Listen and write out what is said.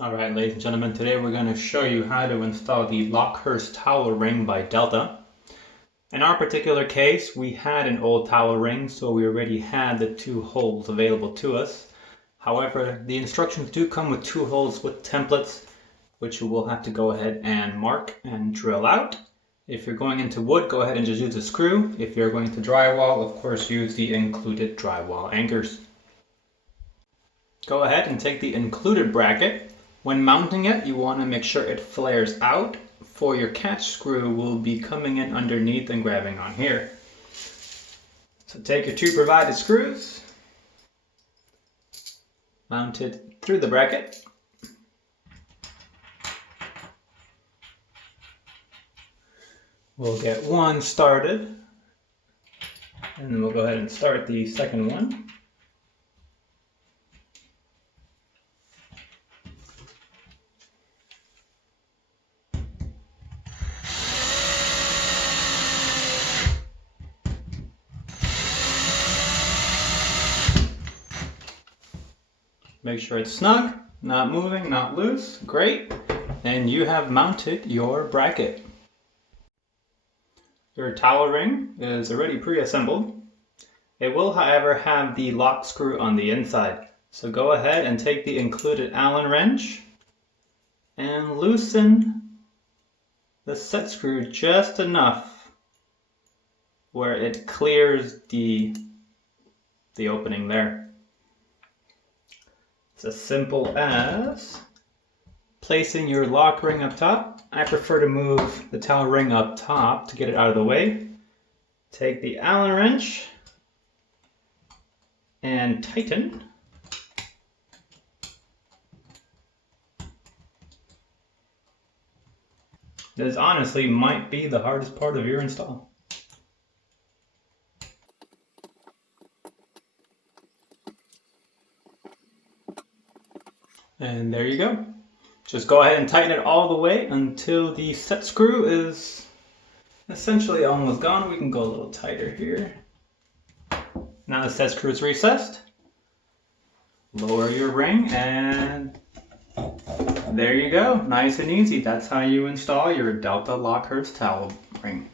Alright, ladies and gentlemen, today we're going to show you how to install the Lochurst towel ring by Delta. In our particular case, we had an old towel ring, so we already had the two holes available to us. However, the instructions do come with two holes with templates, which you will have to go ahead and mark and drill out. If you're going into wood, go ahead and just use a screw. If you're going to drywall, of course, use the included drywall anchors. Go ahead and take the included bracket. When mounting it, you want to make sure it flares out, for your catch screw will be coming in underneath and grabbing on here. So take your two provided screws, mount it through the bracket. We'll get one started, and then we'll go ahead and start the second one. Make sure it's snug, not moving, not loose. Great. And you have mounted your bracket. Your towel ring is already pre-assembled. It will, however, have the lock screw on the inside. So go ahead and take the included Allen wrench and loosen the set screw just enough where it clears the opening there. It's as simple as placing your lock ring up top. I prefer to move the towel ring up top to get it out of the way. Take the Allen wrench and tighten. This honestly might be the hardest part of your install. And there you go. Just go ahead and tighten it all the way until the set screw is essentially almost gone. We can go a little tighter here. Now the set screw is recessed. Lower your ring and there you go. Nice and easy. That's how you install your Delta Lochurst towel ring.